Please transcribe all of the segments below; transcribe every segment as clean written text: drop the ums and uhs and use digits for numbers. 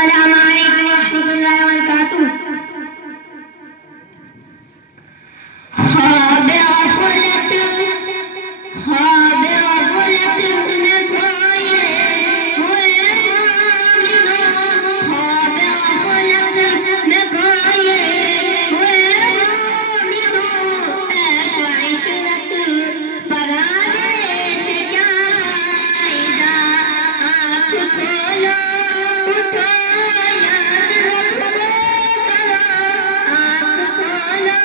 السلام علیکم ورحمۃ اللہ وبرکاتہ۔ خواب غفلت میں کھوئے ہوئے مومنوں، خواب غفلت میں کھوئے ہوئے مومنوں، عیش و عشرت پرانے سے کیا فائدہ، آنکھ کھولو اٹھو یاد رب کو کرو، آنکھ کھولو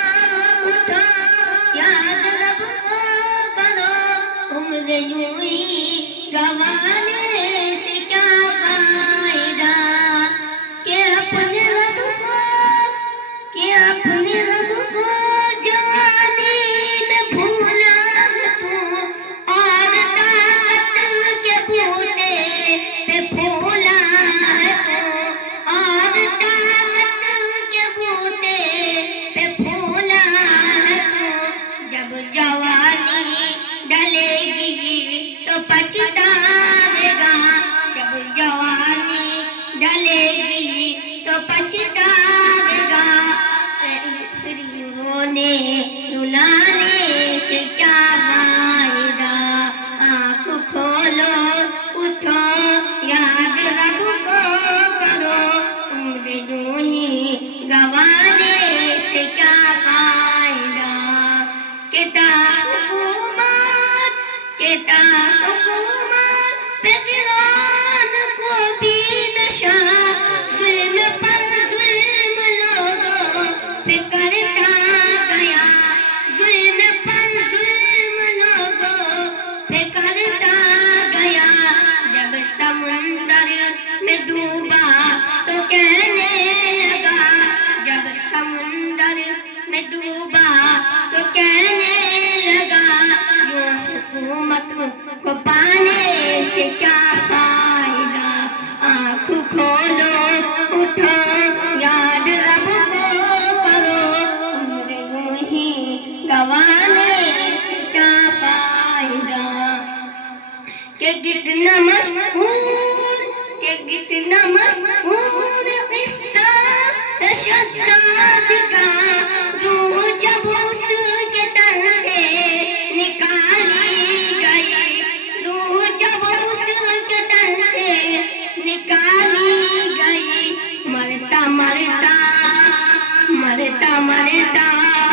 اٹھو یاد رب کو کرو، عمر یوں ہی گنوانے سے کیا فائدہ، کہ اپنے رب کو جوانی میں بھولا تو، اور طاقت کے بوتے پہ پھولا تو، اور طاقت کے بوتے پہ پھولا تو، جب جوانی ڈلے گی تو پچھتاوے گا، جب جوانی ڈلے گی تو پچھتاوے گا، پھر رونے رلانے سے کیا فائدہ، آنکھ کھولو اٹھو یاد رب کو کرو، عمر یوں ہی گنوانے سے کیا فائدہ، کہ تا حکومت پہ فرعون کو بھی نشہ، ظلم پر ظلم لوگوں پہ کرتا گیا، ظلم پر ظلم لوگوں پہ کرتا گیا، جب سمندر میں ڈوبا تو کہنے لگا، جب سمندر میں ڈوبا تو کہنے لگا، یوں حکومت کو پانے سے کیا فائدہ، آنکھ کھولو اٹھو یاد رب کو کرو، عمر یوں ہی گنوانے سے کیا فائدہ، کہ کتنا مشہور قصہ شداد کا، روح جب اس کے تن سے نکالی گئی، روح جب اس کے تن سے نکالی گئی، مرتا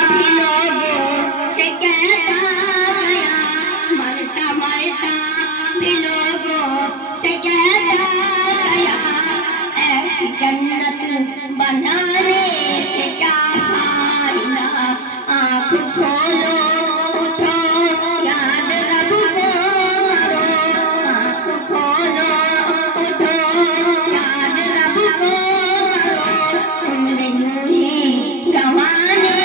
بھی لوگوں سے کہتا گیا، مرتا بھی لوگوں سے کہتا گیا، ایسی جنت بنانے سے کیا فائدہ، آنکھ کھولو اٹھو یاد رب کو کرو، آنکھ کھولو اٹھو یاد رب کو کرو، عمر یوں ہی گنوانے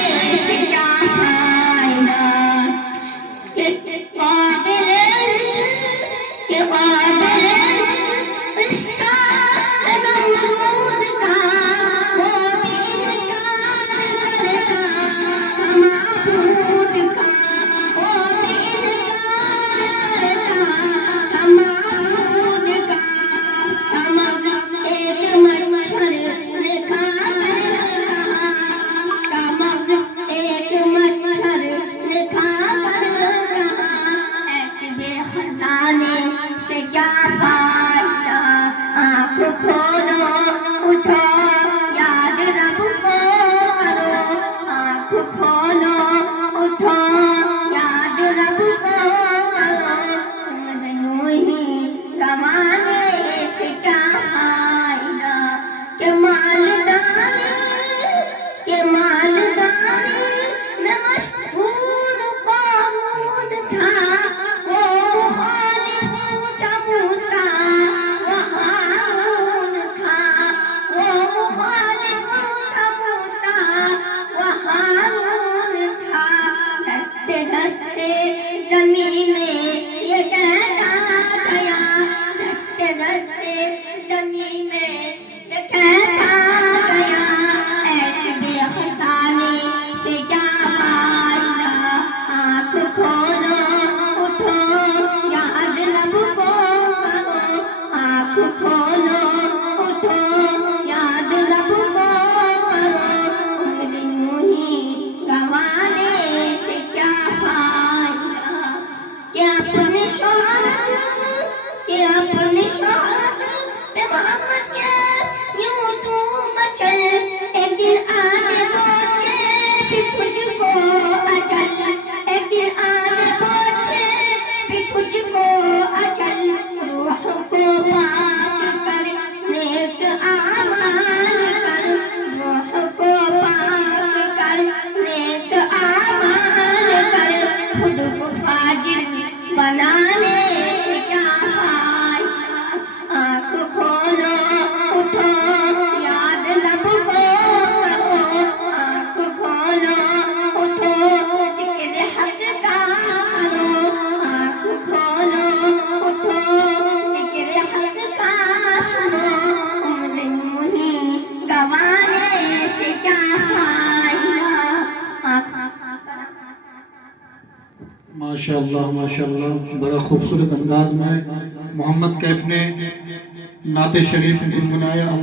ماشاءاللہ بڑا خوبصورت انداز میں محمد کیف نے نعت شریف گنگنایا.